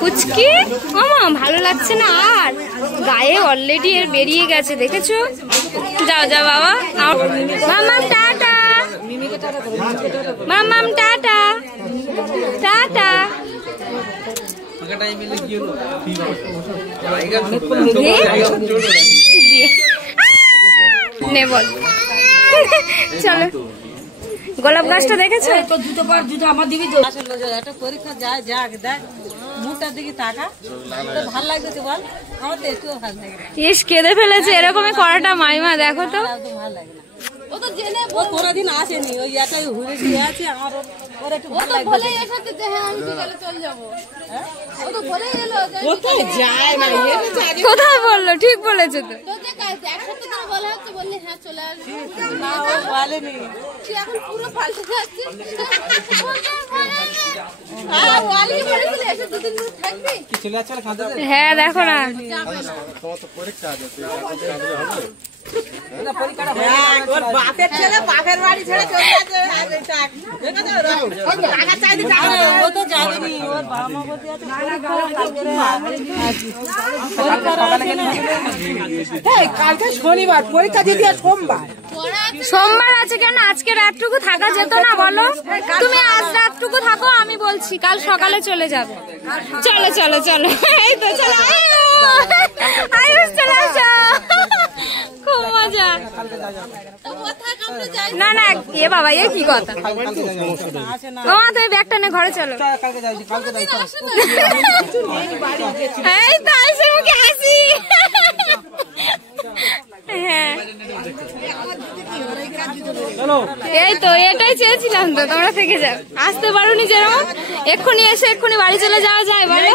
পুচকি মামা ভালো লাগছে না আর গায়ে অলরেডি এর বেরিয়ে গেছে দেখেছো। যাও যাও বাবা। মামাম টাটা, মামাম টাটা টাটা। নে বল চলো। গোলাপ গাছটা দেখেছো? আমার দিবি তো একটা পরীক্ষা যায় যাক দেখ মুখটার দিকে তাকা, ভালো লাগবে তো বল? আমার তো একটু ভালো লাগে। ইস কেঁদে ফেলেছে, এরকমই করাটা মাইমা দেখো তো। ভালো লাগে না, ও তো জেনে ও কোনোদিন আসেনি, ওই একাই ঘুরে গিয়ে আছে। আমার ওর একটু ভালো লাগে। বলেই এসেছে যে হ্যাঁ আমি বিকালে চলে যাবো। ও তো বলেই এলো যে কোথায় যায় না, কোথায় বললো? ঠিক বলেছে তো। একসাথে করে বলা হচ্ছে, বললে হ্যাঁ চলে আসবে। না ও বলেনি, তুই এখন পুরো পাল্টে যাচ্ছে। হ্যাঁ দেখো না, বাপের ছেলে বাপের বাড়ি ছেড়ে চলে যাচ্ছে। কালকে শনিবার পরীক্ষা দিতে, সোমবার আছে কেন? আজকে রাতটুকু থাকা যেত না বলো? তুমি আজ রাতটুকু থাকো, আমি বলছি কাল সকালে চলে যাবে। চলো চলো চলো, এই তো চলো, আয়ুষ চলে আসো, খুব মজা। না না এ বাবা এ কি কথা, তুমি ব্যাগটা নে ঘরে চলো। এই তো আয়ুষের মুখে হাসি। হ্যাঁ এই তো এটাই চেয়েছিলাম তো, তোমরা থেকে যাও। আসতে পারোনি যেরকম, এক্ষুনি এসে এক্ষুনি বাড়ি চলে যাওয়া যায় বলো?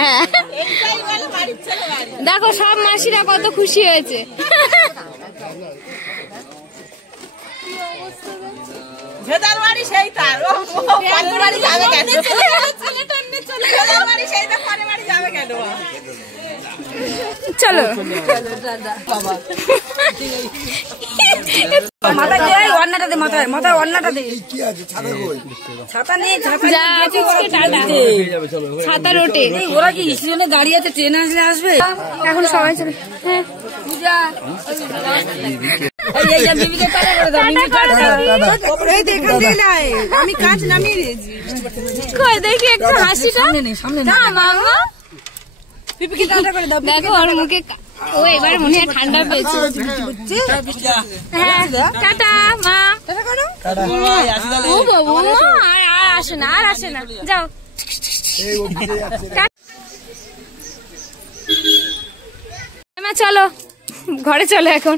হ্যাঁ দেখো সব মাসিরা কত খুশি হয়েছে। চলো ছাতা রোটে ওরা কি স্টেশনে দাঁড়িয়ে আছে, ট্রেন আসলে আসবে। এখন সবাই চলে। হ্যাঁ আমি কাজ নামিয়ে দিয়েছি, দেখি একটু হাসিটা মামা। দেখো ওর মুখে, ও এবার মনে হয় ঠান্ডা পেয়েছে। হ্যাঁ টাটা মা, ও বাবু আর আসে না, আর আসে না, যাও। চলো ঘরে চলো, এখন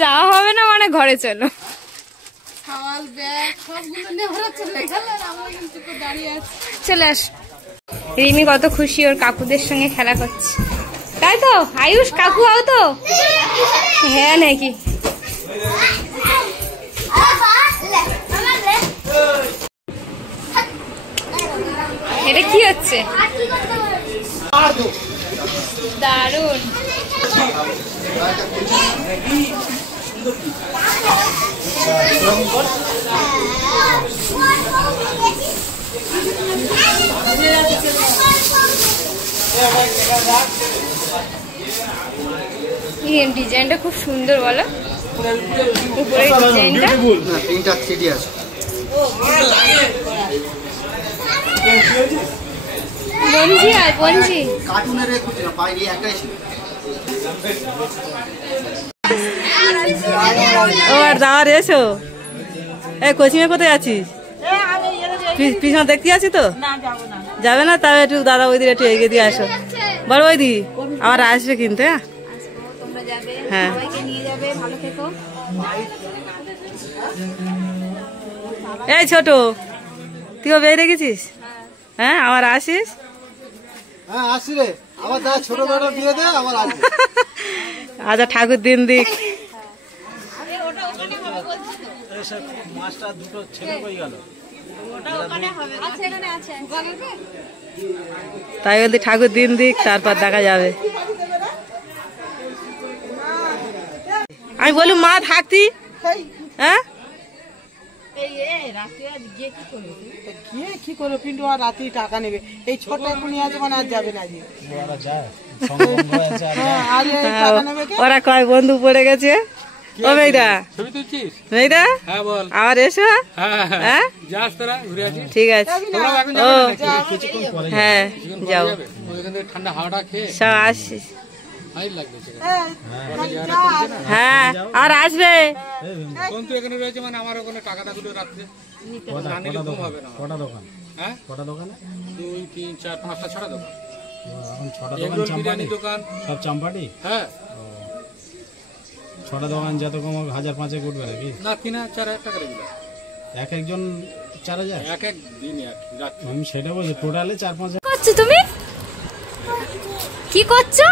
যাওয়া হবে না মানে ঘরে চলো। চলে আস। রিমি কত খুশি, ওর কাকুদের সঙ্গে খেলা করছে, তাই তো? আয়ুষ কাকু হও তো? হ্যাঁ নাকি? এটা কি হচ্ছে? দারুণ। ডিজাইনটা খুব সুন্দর বলো, উপরের ডিজাইনটা। প্রিন্টার 3D আছে। বঞ্জি আর বঞ্জি কার্টুনের খুঁজছিলাম, বাইরে একাই ছিল। ও দাঁড় এসো, এই কোচিংয়ে কোথায় আছিস? পিছনে দেখতে আছি তো, যাবে না? তাহলে একটু দাদা ওই দিকে একটু এগিয়ে দিয়ে আসো। বড় ওই দি আবার আসবে কিন্তু। হ্যাঁ এই ছোট, তুইও বেরিয়ে রেখেছিস? হ্যাঁ আবার আসিস। আচ্ছা ঠাকুর দিন দিক। তাই বলতে ঠাকুর দিন দিক, তারপর দেখা যাবে। আমি বলি মা থাকতি, হ্যাঁ কি করবে পিন্টু আর রাতে টাকা নেবে এই ছোট এখনই আছে মানে আর যাবে না ওরা কয় বন্ধু পড়ে গেছে ও মেয়েদা মেয়েদা আবার এসো ঠিক আছে ও হ্যাঁ যাও ঠান্ডা হাওয়াটা খেয়ে সব আসিস হ্যাঁ আর আসবে এখানে রয়েছে মানে আমার ওখানে টাকা থাকলে রাত্রে কটা দোকান হ্যাঁ কটা দোকান 2 3 4 5টা 6টা দোকান এখন 6টা দোকান চাম্পাটি দোকান সব চাম্পাটি হ্যাঁ 6টা দোকান যত কম 1000-5 উঠবে নাকি না 3000-4000 টাকা রেগুলার এক একজন 4000 এক এক দিন এক রাত আমি সেটা বলছি টোটালে 4-5 করছো তুমি কি করছো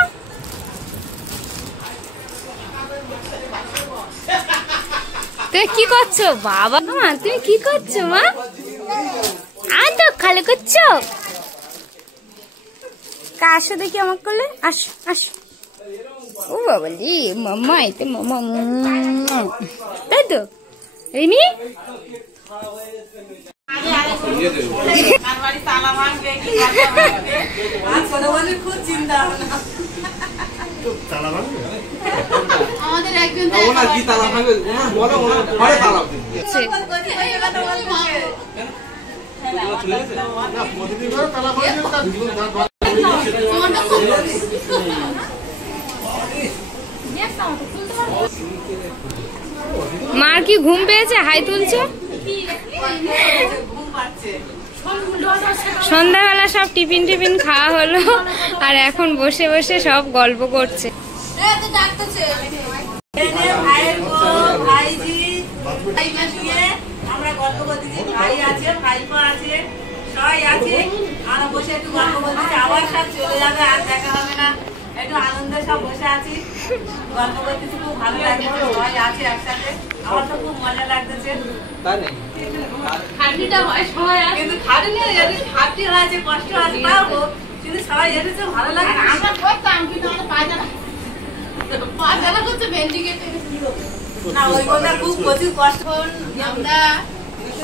তুমি কি করছো বাবা মা তুমি কি করছো মা তো খালি করছো কাশো দেখি আমার করলে আসো আসো ও বাবা লি মাম্মা এতে মাম্মা তাই তো রিমি খুব চিন্তা আমাদের একজন মার কি ঘুম পেয়েছে হাই তুলছে সন্ধ্যাবেলা সব টিফিন টিফিন খাওয়া হলো আর এখন বসে বসে সব গল্প করছে আমরা গল্প করতেছি ভাই আছে ভাইপো আছে সবাই আছে আমরা বসে একটু গল্প করতেছি আবার সব চলে যাবে আর দেখা হবে না একটু আনন্দে সব বসে আছি গল্প করতেছি খুব ভালো লাগছে সবাই আছে একসাথে আমার তো খুব মজা লাগতেছে খাটিটা হয় সবাই কিন্তু খাটি হয়েছে কষ্ট আছে তাও কিন্তু সবাই এসেছে ভালো লাগে আমরা করতাম কিন্তু আমরা পাজারা করছে ভেন্ডি কেটে না ওই কথা খুব প্রচুর কষ্ট আমরা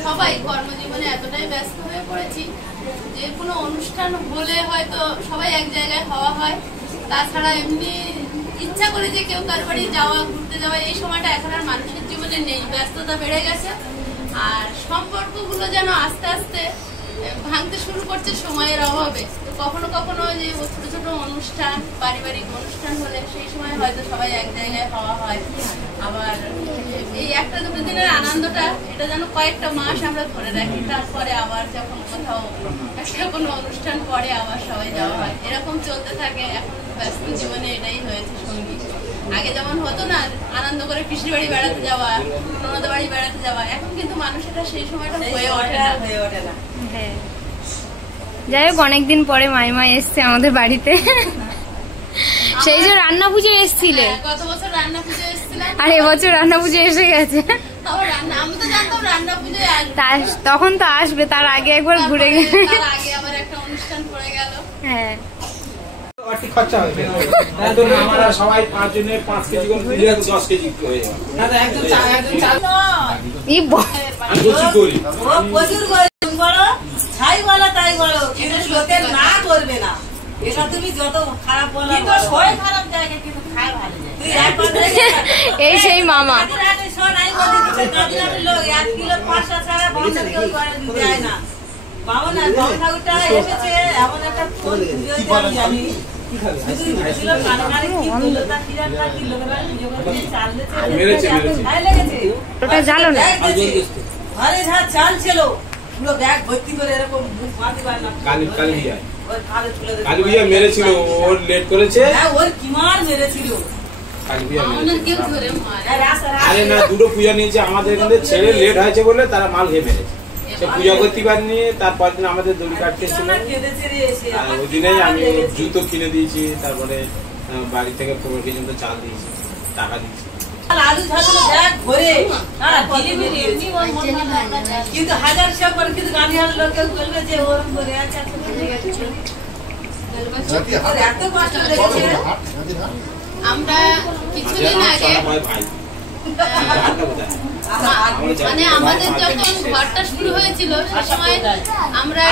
সবাই কর্মজীবনে এতটাই ব্যস্ত হয়ে পড়েছি যে কোনো অনুষ্ঠান হলে হয়তো সবাই এক জায়গায় হওয়া হয় তাছাড়া এমনি ইচ্ছা করে যে কেউ কার বাড়ি যাওয়া ঘুরতে যাওয়া এই সময়টা এখন আর মানুষের জীবনে নেই ব্যস্ততা বেড়ে গেছে আর সম্পর্কগুলো যেন আস্তে আস্তে ভাঙতে শুরু করছে সময়ের অভাবে তো কখনো কখনো যে ছোট ছোট অনুষ্ঠান পারিবারিক অনুষ্ঠান হলে সেই সময় হয়তো সবাই এক জায়গায় হওয়া হয় আবার এই একটা দুটো দিনের আনন্দটা এটা যেন কয়েকটা মাস আমরা ধরে রাখি তারপরে আবার যখন কোথাও একটা কোনো অনুষ্ঠান পরে আবার সবাই যাওয়া হয় এরকম চলতে থাকে এখন ব্যস্ত জীবনে এটাই হয়েছে সঙ্গী আগে যেমন হতো না আনন্দ করে পিসির বাড়ি বেড়াতে যাওয়া ননদ বাড়ি বেড়াতে যাওয়া এখন কিন্তু মানুষেরা সেই সময়টা হয়ে ওঠে না যাই হোক অনেকদিন পরে মাইমা এসছে আমাদের বাড়িতে সেই যে রান্না পুজো এসছিলে গত বছর রান্না পুজো এসেছিলাম আর এবছর রান্না পুজো এসে গেছে আমি তো জানতাম রান্না পুজোয় তখন তো আসবে তার আগে একবার ঘুরে গেলে তার আগে আবার একটা অনুষ্ঠান পড়ে গেল হ্যাঁ খরচা হয়েছে আমরা সবাই 5 জনে 5 কেজি করে দিলে 10 কেজি হয়ে যাবে না একদম প্রচুর বলো ছাই বলো তাই বলো কিন্তু লোকের না করবে না এটা তুমি যত খারাপ বলো কিন্তু সবাই খারাপ জায়গা কিন্তু খায় ভালো তুই এক কথা এই সেই মামা শোন আমি বলছি লোক 1 কিলো 500 ছাড়া বাঁচা কেউ করে দেয় না বাবা না বাবা ঠাকুরটা এসেছে এমন একটা ফোন ভিডিও আমি জানি ওটা জানো না ঘরে যা চাল ছিল পুরো ব্যাগ ভর্তি করে এরকম কালীবিয়া মেরেছিল ওর লেট করেছে ওর কি মার মেরেছিল আরে না দুটো পূজা নিয়েছে আমাদের এখানে ছেড়ে লেট হয়েছে বলে তারা মাল খেয়ে মেরেছে সে পূজা করতে পারেনি তারপর দিন আমাদের দড়ি কাটতে ছিল ওই দিনেই আমি জুতো কিনে দিয়েছি তারপরে বাড়ি থেকে 15 কেজি মতো চাল দিয়েছি টাকা দিয়েছি আলু ঝালু ব্যাগ ভরে কিন্তু হাজার সব করে কিন্তু গাড়ি হাল লোক বলবে যে ওরম করে আছে আমরা কিছুদিন আগে মানে আমাদের যখন ঘরটা শুরু হয়েছিল সে সময় আমরা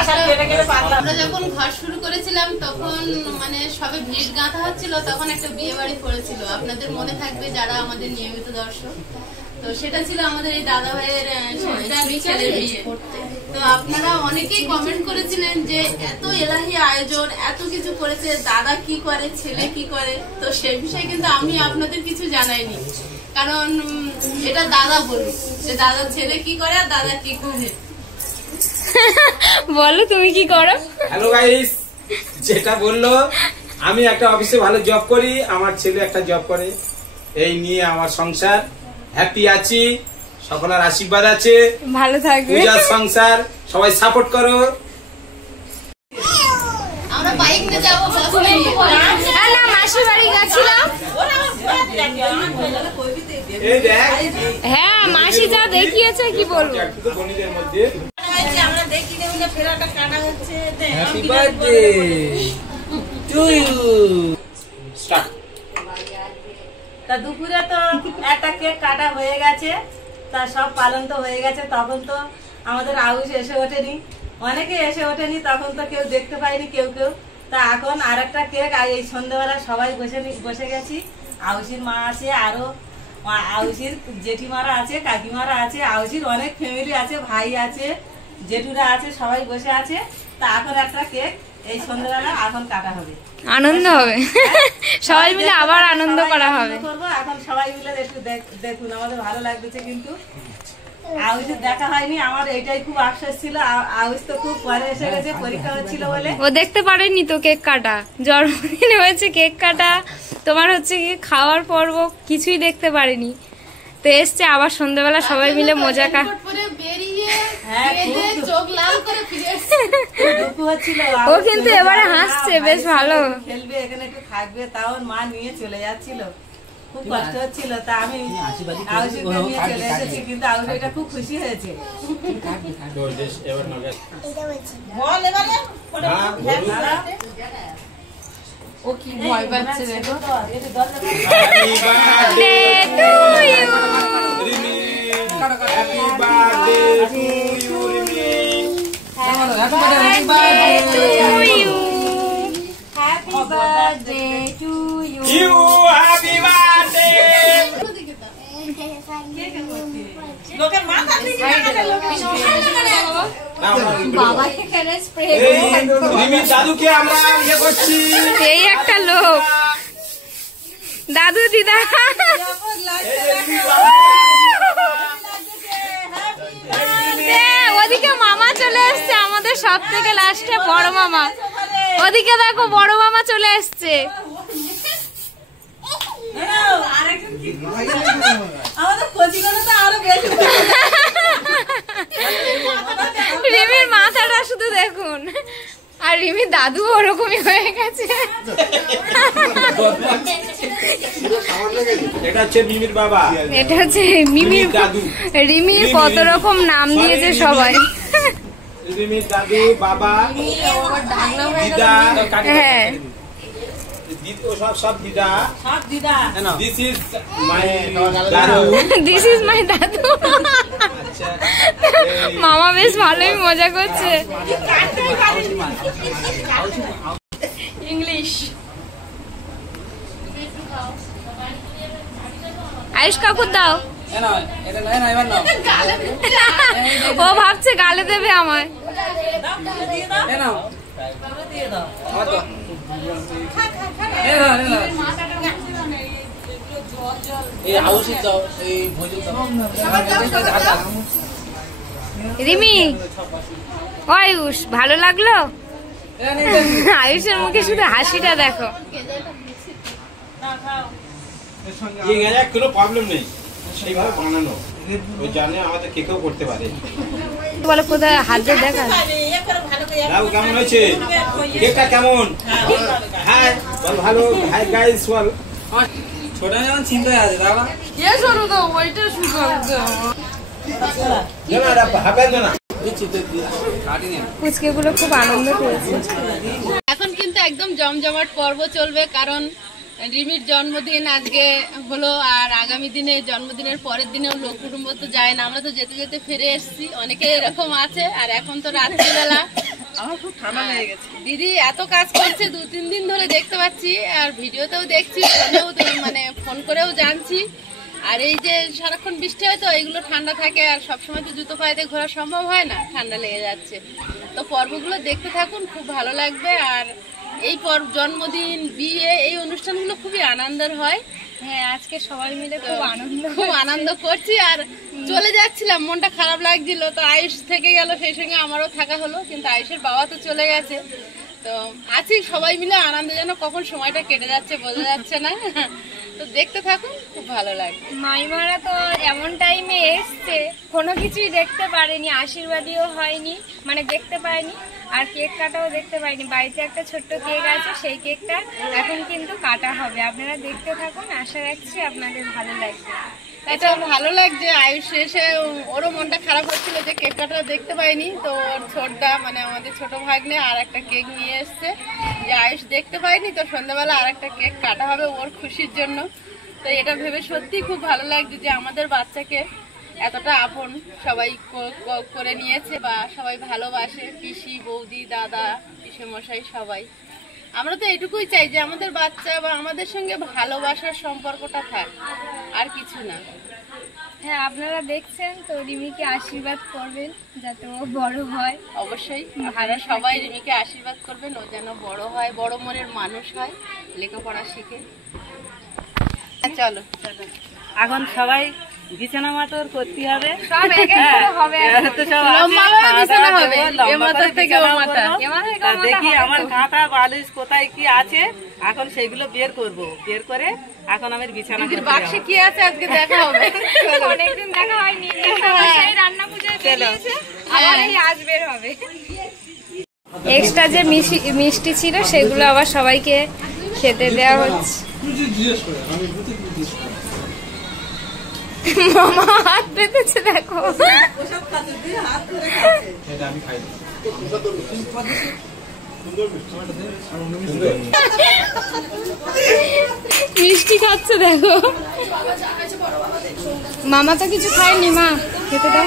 যখন ঘর শুরু করেছিলাম তখন মানে সবে ভিড় গাঁথা হচ্ছিল, তখন একটা বিয়ে বাড়ি পড়েছিল, আপনাদের মনে থাকবে যারা আমাদের নিয়মিত দর্শক। তো সেটা ছিল আমাদের এই দাদা ভাইয়ের ছেলের বিয়ে। তো আপনারা অনেকেই কমেন্ট করেছিলেন যে এত এলাহি আয়োজন, এত কিছু করেছে, দাদা কি করে, ছেলে কি করে। তো সেই বিষয়ে কিন্তু আমি আপনাদের কিছু জানাইনি, কারণ এটা দাদা বলুন যে দাদার ছেলে কি করে আর দাদা কি করে। বলো তুমি কি করো। হ্যালো গাইস, যেটা বললো, আমি একটা অফিসে ভালো জব করি, আমার ছেলে একটা জব করে, এই নিয়ে আমার সংসার। হ্যাপি আছি, সকলের আশীর্বাদ আছে, ভালো থাকবে। পূজার সংসার, সবাই সাপোর্ট করো। আমরা বাইক নিয়ে যাবো, না মাসির বাড়ি গেছিলাম। হ্যাঁ মাসি যা দেখিয়েছে কি বলবো। আমরা দেখি ফেরাটা কাটা হচ্ছে। Happy birthday to you. Start. তা দুপুরে তো একটা কেক কাটা হয়ে গেছে, তা সব পালন তো হয়ে গেছে। তখন তো আমাদের আউশ এসে ওঠেনি, অনেকে এসে ওঠেনি, তখন তো কেউ দেখতে পাইনি কেউ। তা এখন আর একটা কেক, এই সন্ধ্যেবেলা সবাই বসে গেছি। আউশির মা আছে, আরো আউশির জেঠিমারা আছে, কাকিমারা আছে, আউশির অনেক ফ্যামিলি আছে, ভাই আছে, জেঠুরা আছে, সবাই বসে আছে। তা এখন একটা কেক এই সন্ধ্যেবেলা এখন কাটা হবে, আনন্দ হবে, সবাই মিলে আবার আনন্দ করা হবে। এখন সবাই মিলে একটু দেখুন, আমাদের ভালো লাগতেছে। কিন্তু আউশের দেখা হয়নি, আমার এটাই খুব আফসোস ছিল। আউশ তো খুব পরে এসে গেছে, পরীক্ষা হচ্ছিল বলে ও দেখতে পারেনি তো কেক কাটা, জন্মদিন হয়েছে কেক কাটা, তোমার হচ্ছে কি খাওয়ার পর্ব, কিছুই দেখতে পারেনি। তো এসছে আবার সন্ধ্যাবেলা সবাই মিলে মজা ও কিন্তু এবারে হাসছে, বেশ ভালো খেলবে, এখানে একটু থাকবে, তাও মা নিয়ে চলে যাচ্ছিল, খুব কষ্ট হচ্ছিল। তা আমি আউশিকে নিয়ে চলে এসেছি, কিন্তু আউশ এটা খুব খুশি হয়েছে। ও কি ভয় পাচ্ছে দেখো। দাদুকে আমরা ইয়ে করছি, এই একটা লোক দাদু দিদা। ওদিকে মামা চলে এসছে, আমাদের সব থেকে লাস্টে বড় মামা। ওদিকে দেখো বড় মামা চলে এসছে। রিমির মাথাটা শুধু দেখুন, আর রিমির দাদু ওরকমই হয়ে গেছে। এটা হচ্ছে মিমির বাবা, এটা হচ্ছে মিমির দাদু। রিমির কত রকম নাম দিয়েছে সবাই। রিমির দাদু, বাবা, দিদা, হ্যাঁ সব দিদা, সব দিদা। দিস ইজ মাই দাদু, দিস ইজ মাই দাদু। মামা বেশ ভালোই মজা করছে। ইংলিশ আয়ুষ কাকুর দাও। ও ভাবছে গালে দেবে আমায়। রিমি, ও আয়ুষ ভালো লাগলো? আয়ুষের মুখে শুধু হাসিটা দেখো। কোনো প্রবলেম নেই, সেইভাবে বানানো, ওই জানে আমাদের কেকেও করতে পারে। বলো কোথায় হাত দিয়ে দেখা। কেমন হয়েছে কেকটা? কেমন? হ্যাঁ ভালো। Hi guys, well. ছোট যেমন চিন্তায় আছে দাদা, ফুচকে গুলো খুব আনন্দ করেছে। এখন কিন্তু একদম জমজমাট পর্ব চলবে, কারণ রিমির জন্মদিন আজকে হলো, আর আগামী দিনে জন্মদিনের পরের দিনেও লোক কুটুম্ব তো যায় না, আমরা তো যেতে যেতে ফিরে এসেছি, অনেকে এরকম আছে। আর এখন তো রাত্রিবেলা, আমার খুব ঠান্ডা লেগে গেছে। দিদি এত কাজ করছে 2-3 দিন ধরে দেখতে পাচ্ছি, আর ভিডিওতেও দেখছি, মানে ফোন করেও জানছি। আর এই যে সারাক্ষণ বৃষ্টি হয় তো এইগুলো ঠান্ডা থাকে, আর সবসময় তো জুতো পায়ে দিয়ে ঘোরা সম্ভব হয় না, ঠান্ডা লেগে যাচ্ছে। তো পর্বগুলো দেখতে থাকুন, খুব ভালো লাগবে। আর এই জন্মদিন, বিয়ে, এই অনুষ্ঠানগুলো খুবই আনন্দের হয়। হ্যাঁ, আজকে সবাই মিলে খুব আনন্দ করছি। আর চলে যাচ্ছিলাম, মনটা খারাপ লাগছিল, তো আয়ুষ থেকে গেল, সেই সঙ্গে আমারও থাকা হলো। কিন্তু আয়ুষের বাবা তো চলে গেছে, তো আছি সবাই মিলে আনন্দে, যেন কখন সময়টা কেটে যাচ্ছে বোঝা যাচ্ছে না। তো দেখতে থাকুন, খুব ভালো লাগে। মাইমারা তো এমন টাইমে এসছে, কোনো কিছুই দেখতে পারেনি, আশীর্বাদীও হয়নি, মানে দেখতে পায়নি। আর কেক কাটাও দেখতে পাইনি। বাড়িতে একটা ছোট্ট কেক আছে, সেই কেকটা এখন কিন্তু কাটা হবে। আপনারা দেখতে থাকুন, আশা রাখছি আপনাদের ভালো লাগবে। এটা ভালো লাগছে। আয়ুষ এসে ওরও মনটা খারাপ হচ্ছিল যে কেক কাটা দেখতে পাইনি, তো ওর ছোটটা মানে আমাদের ছোট ভাগ্নে আর একটা কেক নিয়ে এসছে, যে আয়ুষ দেখতে পাইনি, তো সন্ধ্যাবেলা আর একটা কেক কাটা হবে ওর খুশির জন্য। তো এটা ভেবে সত্যি খুব ভালো লাগছে যে আমাদের বাচ্চাকে এতটা আপন সবাই করে নিয়েছে, বা সবাই ভালোবাসে, পিসি, বৌদি, দাদা, পিসেমশাই সবাই। আমরা তো এটুকুই চাই যে আমাদের বাচ্চা বা আমাদের সঙ্গে ভালোবাসার সম্পর্কটা থাক, আর কিছু না। হ্যাঁ, আপনারা দেখছেন তো, রিমিকে আশীর্বাদ করবেন যাতে ও বড় হয়। অবশ্যই আপনারা সবাই রিমিকে আশীর্বাদ করবেন, ও যেন বড় হয়, বড় মনের মানুষ হয়, লেখাপড়া শিখে। চলো এখন সবাই বিছানা মাতর করতে হবে, সব এক এক করে হবে। দেখি আমার কাঁথা বালিশ কোথায় কি আছে, এখন সেইগুলো বের করব, বের করে এখন আমি বিছানা বাক্সে কি আছে আজকে দেখা হবে। অনেকদিন দেখা হয়নি, রান্না পুজো আবার এই আজ বের হবে। এক্সট্রা যে মিষ্টি ছিল সেগুলো আবার সবাইকে খেতে দেওয়া হচ্ছে। মামা হাত পেতেছে, দেখো। মিষ্টি খাচ্ছে, দেখো। মামা তো কিছু খায়নি, মা খেতে দাও।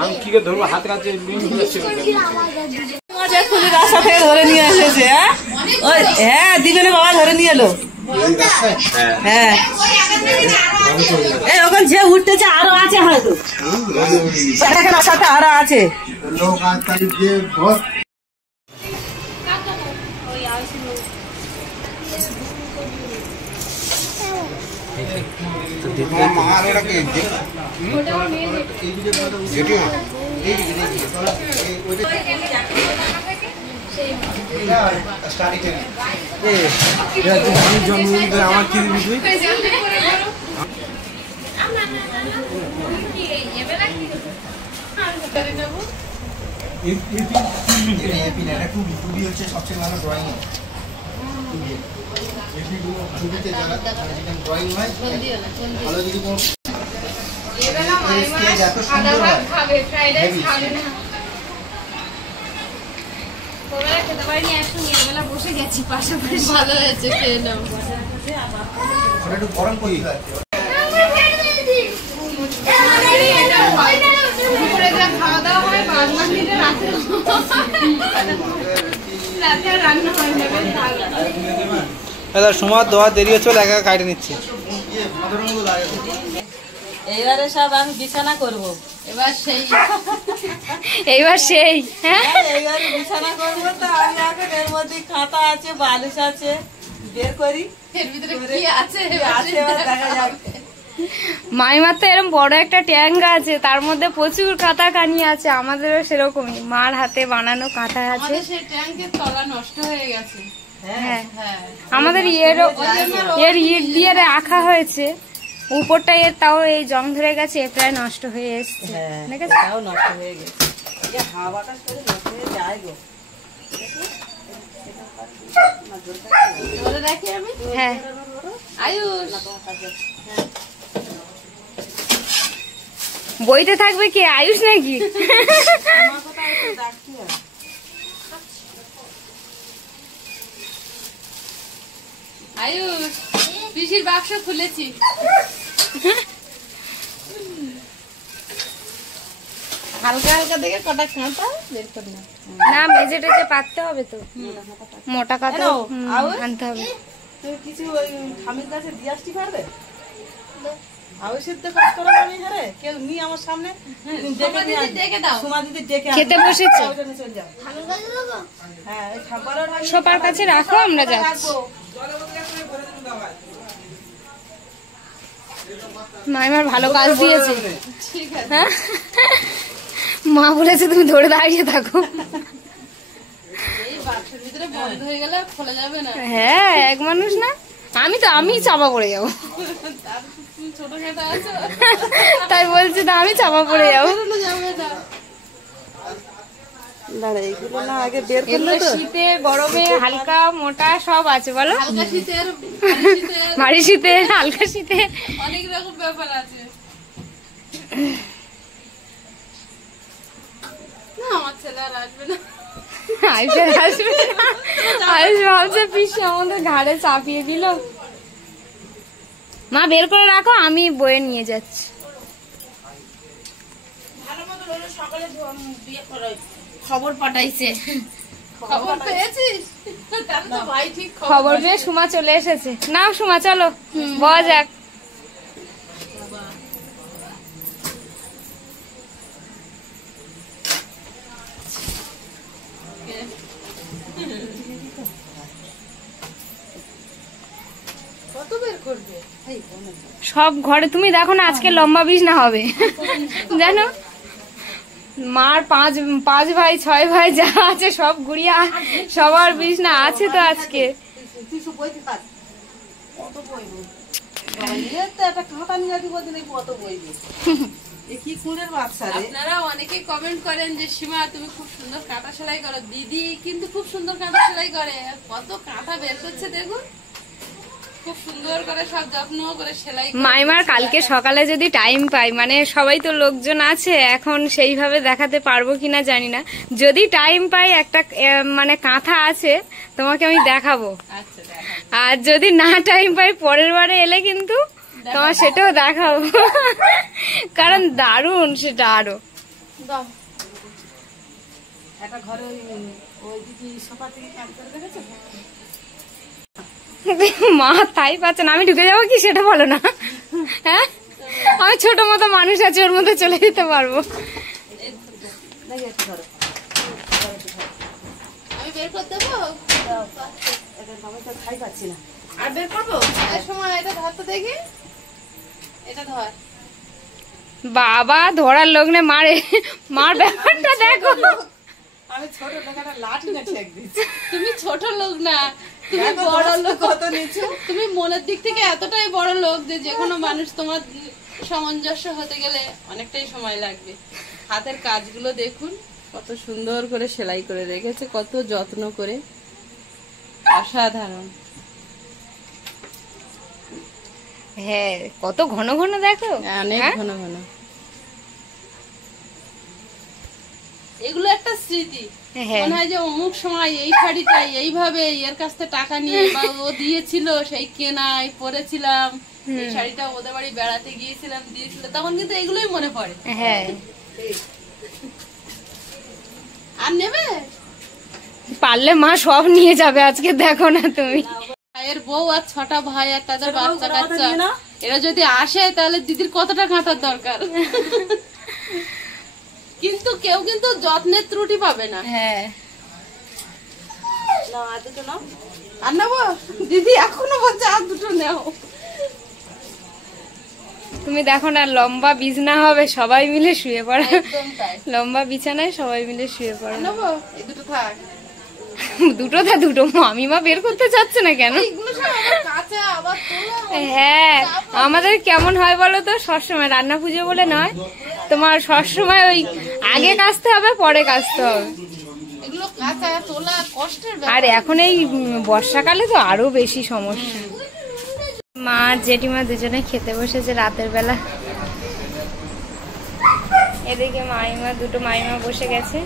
আমি কি করে ধরবো, হাত কাছে রাস্তা থেকে ধরে নিয়ে এসেছে। হ্যাঁ, দিবেনে বাবা ধরে নিয়ে এলো। হ্যাঁ, এই ওখানে যে উঠতেছে আরো আছে, হয়তো রাস্তাতে আরো আছে। আমার কি সবচেয়ে ভালো ড্রয়িং ছবিতে যারা ড্রয়িং হয় ভালো, যদি কোনো এত সুন্দর হয়। খেতে পারিনি, একসঙ্গে এবেলা বসে গেছি পাশাপাশি। ভালো হয়েছে, খেয়ে নাও। ওটা একটু গরম করি। খাওয়া দাওয়া হয়, বাদ বাকি রাতে রান্না হয় না। সময় দেওয়া দেরি হচ্ছে, একা কাটে নিচ্ছে। এইবারে সব আমি বিছানা করব। এবার সেই হ্যাঁ, এইবারে বিছানা করবো, তো আমি এখন এর মধ্যে খাতা আছে, বালিশ আছে, বের করি। এর ভিতরে কি আছে এবার দেখা যাবে। মাইমার তো এরকম বড় একটা ট্যাঙ্ক আছে, তার মধ্যে প্রচুর কাঁথা কানি আছে। আমাদেরও সেরকমই, মার হাতে বানানো কাঁথা আছে। আমাদের সেই ট্যাঙ্কের তলা নষ্ট হয়ে গেছে। হ্যাঁ, আমাদের এর ইট দিয়ে রাখা হয়েছে, উপরটা এর তাও এই জং ধরে গেছে, প্রায় নষ্ট হয়ে এসছে। তাও নষ্ট হয়ে গেছে, হাওয়া বাতাস করে নষ্ট হয়ে যায় গো। ধরে রাখি আমি। হ্যাঁ, আয়ুষ বইতে থাকবে কি, আয়ুষ নাকি? আয়ুষ পিসির বাক্স খুলেছি। হালকা হালকা দেখে কটা কাঁটা বের করে না মেজেটাকে পাততে হবে তো, মোটা কাঁটা আনতে হবে। কিছু ওই স্বামীর কাছে দিয়ে আসতে পারবে? আউশের তো কাজ করা আমি হারে কেউ নি আমার সামনে দেখে দাও। সুমা দিদি ডেকে খেতে বসেছে, হ্যাঁ ওই খাবারের সোফার কাছে রাখো, আমরা যাচ্ছি। মাইমার ভালো কাজ দিয়েছে। হ্যাঁ মা বলেছে তুমি ধরে দাঁড়িয়ে থাকো। এই বাক্সের ভিতরে বন্ধ হয়ে গেলে খোলা যাবে না। হ্যাঁ এক মানুষ না, আমি চাপা পড়ে যাবো। ছোট খেতে আছে তাই বলছি তো আমি চাপা পড়ে যাবো। যাবে না। দাঁড়া এইগুলো না আগে বের করলে এগুলো তো শীতে গরমে হালকা মোটা সব আছে বলো। হালকা শীতের ভারী শীতে হালকা শীতে অনেক রকম ব্যাপার আছে। না আমার ছেলে আর আসবে না। আয়ুষের আসবে না। আয়ুষ ভাবছে পিসি আমাদের ঘাড়ে চাপিয়ে দিল। মা বের করে রাখো, আমি বয়ে নিয়ে যাচ্ছি। খবর পাঠাইছে, খবর পেয়েছিস? তাহলে তো ভাই ঠিক খবর পেয়ে সুমা চলে এসেছে। নাও সুমা চলো বয়া যাক। কত বের করবে? সব ঘরে তুমি দেখো না আজকে লম্বা বিছনা হবে জানো। মার পাঁচ ভাই 6 ভাই যা আছে সব গুড়িয়া সবার বিছনা আছে তো আজকে। তুই সব বইতে থাক, কত বইবে? তো একটা কাঁটা নিয়ে দিব দিলে কত বইবে? এ কি কুড়ের বাচ্চা রে? আপনারা অনেকে কমেন্ট করেন যে সীমা তুমি খুব সুন্দর কাঁথা সেলাই করো। দিদি কিন্তু খুব সুন্দর কাঁথা সেলাই করে, কত কাঁথা বের করছে দেখুন, খুব সুন্দর করে সব যত্ন করে সেলাই করে। মাইমার কালকে সকালে যদি টাইম পাই, মানে সবাই তো লোকজন আছে এখন সেইভাবে দেখাতে পারবো কিনা জানি না, যদি টাইম পাই একটা মানে কাঁথা আছে তোমাকে আমি দেখাবো। আচ্ছা দেখা। আর যদি না টাইম পাই পরের বারে এলে কিন্তু তোমার সেটাও দেখাবো কারণ দারুণ সেটা আরো। দাও। একটা ঘরে ওই দিদি সোফা থেকে কাজ করে দেখেছো? মা তাই পাচ্ছে না, আমি ঢুকে যাবো কি সেটা বলো না। হ্যাঁ আমি ছোট মতো মানুষ আছি, ওর মধ্যে চলে যেতে পারবো। দেখি একটু ধরো, আমি বের করে দেবো। আমি তো খাই পাচ্ছি না। আর বের করবো এই সময়। এটা ধর তো দেখি, এটা ধর। বাবা ধরার লোক নে মারে, মার ব্যাপারটা দেখো। আমি ছোট টাকাটা লাঠি না ঠেক দিচ্ছি। তুমি ছোট লোক না, তুমি বড় লোক। কত নিচু তুমি মনের দিক থেকে এতটাই বড় লোক যে যেকোনো মানুষ তোমার সামঞ্জস্য হতে গেলে অনেকটাই সময় লাগবে। হাতের কাজগুলো দেখুন কত সুন্দর করে সেলাই করে রেখেছে, কত যত্ন করে, অসাধারণ। হ্যাঁ কত ঘন ঘন দেখো, অনেক হ্যাঁ? ঘন ঘন। এগুলো একটা স্মৃতি। হ্যাঁ। মনে হয় যে অমুক সময় এই শাড়িটা এইভাবে এর কাছ থেকে টাকা নিয়ে বা ও দিয়েছিল সেই কেনায় পরেছিলাম, এই শাড়িটা ওদের বাড়ি বেড়াতে গিয়েছিলাম দিয়েছিল, তখন কিন্তু এগুলোই মনে পড়ে। হ্যাঁ আর নেবে পারলে মা সব নিয়ে যাবে আজকে, দেখো না তুমি। ভাইয়ের বউ আর 6টা ভাই আর তাদের বাচ্চা কাচ্চা, এরা যদি আসে তাহলে দিদির কতটা কাঁথার দরকার। কিন্তু কেউ কিন্তু যত্নের ত্রুটি পাবে না। হ্যাঁ না আর দুটো নাও। আর নেবো দিদি এখনো বলছে আর দুটো নেও। তুমি দেখো না লম্বা বিছানা হবে, সবাই মিলে শুয়ে পড়ো। একদম তাই। লম্বা বিছানায় সবাই মিলে শুয়ে পড়ো। নেবো এই দুটো থাক। দুটো মামিমা বের করতে চাচ্ছে না কেন? এগুলো সব আবার কাঁচা আবার তোলা। হ্যাঁ আমাদের কেমন হয় বলো তো, সবসময় রান্না পুজো বলে নয়, তোমার সবসময় ওই আগে কাচতে হবে পরে কাচতে হবে। এগুলো কাঁচা তোলা কষ্টের আর ব্যাপার। এখন এই বর্ষাকালে তো আরো বেশি সমস্যা। মা জেঠিমা দুজনে খেতে বসেছে রাতের বেলা। এদিকে দুটো মাইমা বসে গেছে।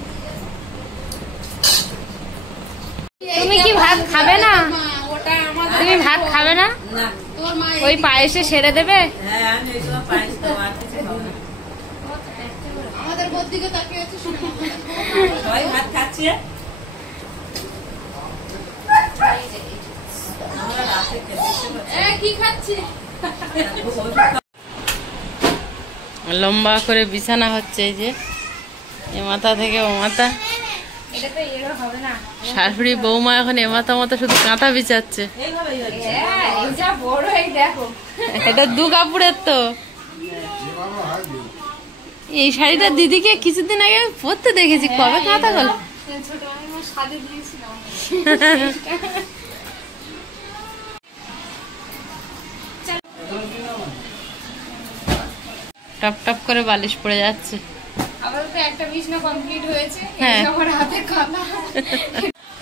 তুমি কি ভাত খাবে না? ওটা আমার তুমি ভাত খাবে না? না তোর মা ওই পায়েসে সেরে দেবে। হ্যাঁ আমি এই সময় পায়েস খাবো আর কিছু খাবো না। আমাদের বোর দিকে তাকিয়ে আছে শুনে সবাই ভাত খাচ্ছে আমরা রাতে খেতে ইচ্ছে করছে কি খাচ্ছি লম্বা করে বিছানা হচ্ছে, এই যে এ মাথা থেকে ও মাথা। এটা তো এরও হবে না। শাশুড়ি বৌমা এখন এ মাথা মতো শুধু কাঁথা বিছাচ্ছে। এইভাবেই হচ্ছে হ্যাঁ এই যা বড় এই দেখো। এটা 2 কাপড়ের তো। এই শাড়িটা দিদিকে কিছুদিন আগে পরতে দেখেছি, কবে কাঁথা গেল। ছোট মামিমা সাদে দিয়েছিলাম। টপ টপ করে বালিশ পড়ে যাচ্ছে। আপাতত একটা বিছানা কমপ্লিট হয়েছে। হ্যাঁ। আমার হাতে কাঁথা।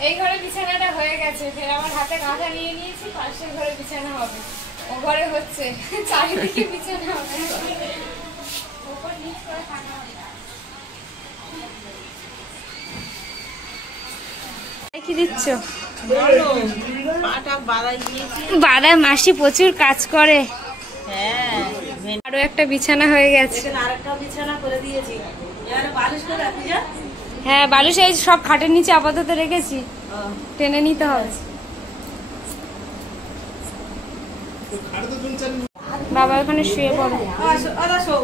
এই ঘরে বিছানাটা হয়ে গেছে, ফের আমার হাতে কাঁথা নিয়ে নিয়েছি। পাশের ঘরে বিছানা হবে, ও ঘরে হচ্ছে, চারিদিকে বিছানা হবে। ওপর নিচ করে থাকা হবে। কি দিচ্ছ? পাটা বাড়াই দিয়েছি বাড়া মাসি প্রচুর কাজ করে। হ্যাঁ আরো একটা বিছানা হয়ে গেছে। এখানে আরেকটা বিছানা করে দিয়েছি এবারে বালিশ করে রাখি যা হ্যাঁ, বালিশ এই সব খাটের নিচে আপাতত রেখেছি, টেনে নিতে হবে। বাবা ওখানে শুয়ে পড়ো। আদা শো